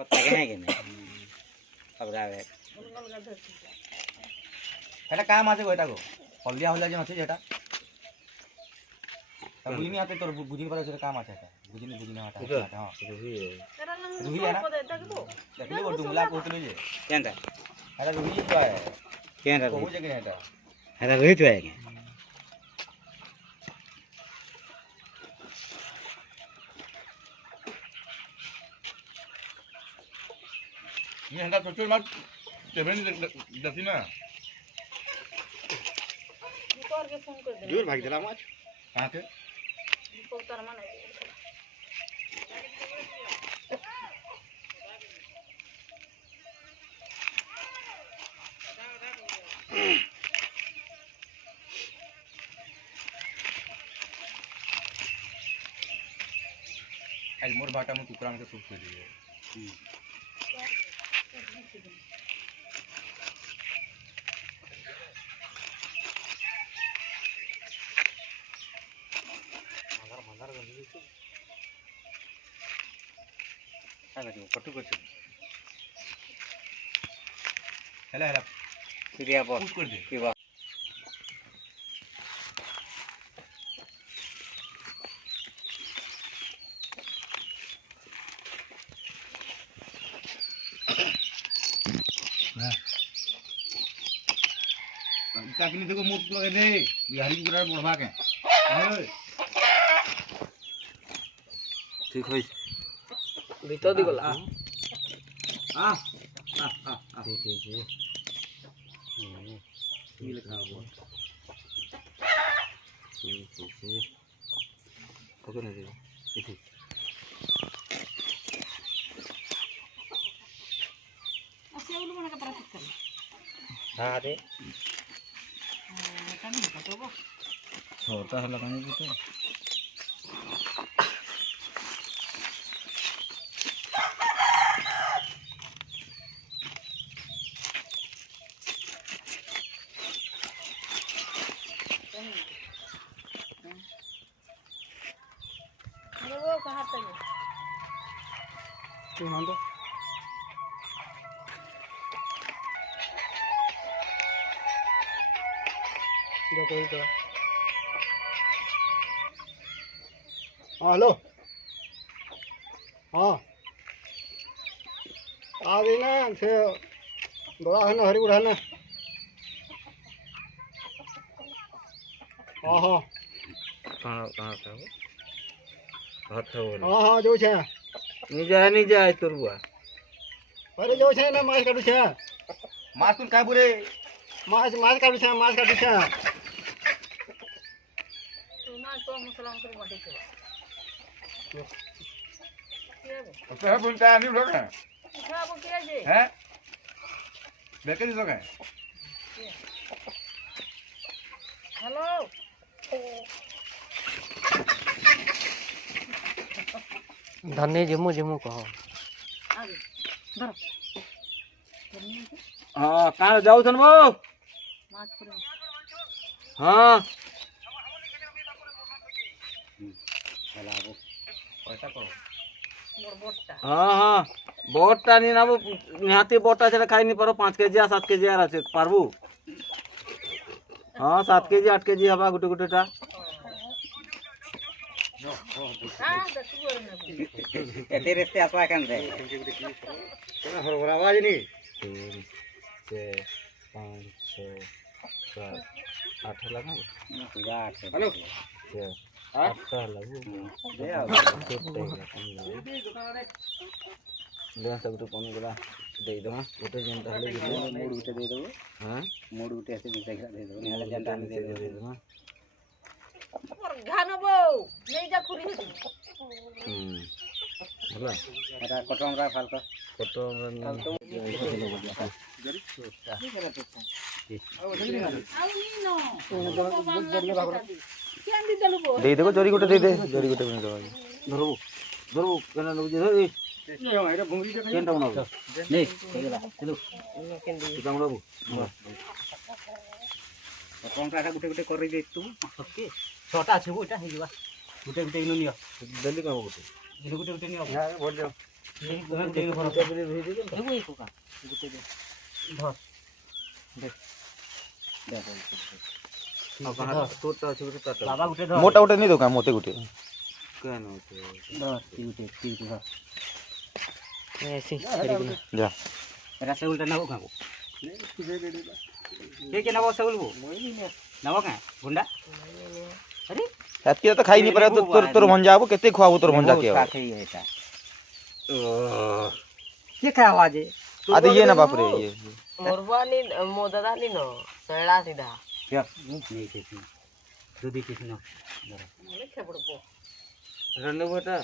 पत्ता के है कि नहीं सबरा है এটা কাম আছে গো এটা গো হলদিয়া হলদিয়া যে আছে যেটা বুঝিনি হাতে তোর বুঝিনি পারে সেটা কাম আছে এটা বুঝিনি হাতে হ্যাঁ রুহি है ना দেখলি বল ডুমলা কইতলি যে केनता এটা রুহি তো है केनता कहू जे कि এটা है रोहित है के ये हंगा तो चोर मार चेबन दसी ना दीपक के फोन कर दे दूर भाग दिला माछ कहां के दीपक तार माने आज मोर बाटा में टुकड़ा में सूप कर दिए कटु कर हेला हेला सीरिया पर पुश कर दे की बात ताकि देखो मुंह लगे दे बिहारी की तरह बढ़वा के ठीक होई भीतर दी गला आ ठीक है जी ये लिखा हुआ ठीक ओके ना जी ठीक अच्छा उन लोगों ने का प्रैक्टिस कर हां दे कमी का तो वो छोटा है लगाने की तो अरे वो कहां तक है तू मान दो कोई तो हाँ हेलो हाँ आ गई ना से बड़ा है ना हरी बुढ़ा ना हाँ हाँ कहां से हो हाथ हो हाँ हाँ जो छे नहीं जाए तुरबुआ अरे जो छे ना माछ काटू छे माछ तुम काय बुरे माछ काटू छे तो ना तो मसला कर बाटे के तो है बोलता नहीं लोग हैं क्या वो किया जे हैं देखे नहीं लोग हैं हेलो धन्य जम्मू कहो आगे धर हां कहां जाऊ छन बो माछ पर हां पैसा करो मोर बोटा हां बोटा नहीं ना वो निहाती बोटा से खाई नहीं परो 5 केजी 7 केजी आ रहा पारबू हां 7 केजी 8 केजी हवा गुटे गुटेटा हां दसुर में एते रेस्ते आसवा कान दे केना हरभरा आवाज नहीं 3 4 5 6 7 8 लगा पूरा 8 हेलो 8 लगू दे आ ले सब तो कौन गला दे दो गोटे जनता ले मूड उठे दे दो हां मूड उठे से दे दो नेला जनता दे दो मोर घानो बो नहीं जा खुरी है होला एटा कटमरा फालका कटमरा दे देबो जरी गोटे दे दे जरी गोटे बने दो धरबो धरबो केना नो जे धर एटा भुंगी दे केनटा बनाबो नहीं हेला हेलो केनटा बनाबो कॉन्ट्राक्ट गुटे गुटे कर दे तू सबके छटा छै वो एटा हे जवा गुटे गुटे इनो नियो जल्दी करबो गुटे गुटे गुटे नियो हां बोल दो बाबा गुटे धर मोटा उठे नहीं दो का मोटे गुटे जा एरा से उल्टा नबो खाबो के नबो से उल्बो नबो का गुंडा अरे एतकी तो खाई नहीं पारे तो तोर भंजा आबो केते खुआबो तोर भंजा के काखे ही है एटा ये क्या आवाज है आदि ये ना बाप रे ये मोरबानी मोददानी नो सैड़ा सीधा क्या नहीं के दूधी कितना नहीं खेपड़ पो रंडो बेटा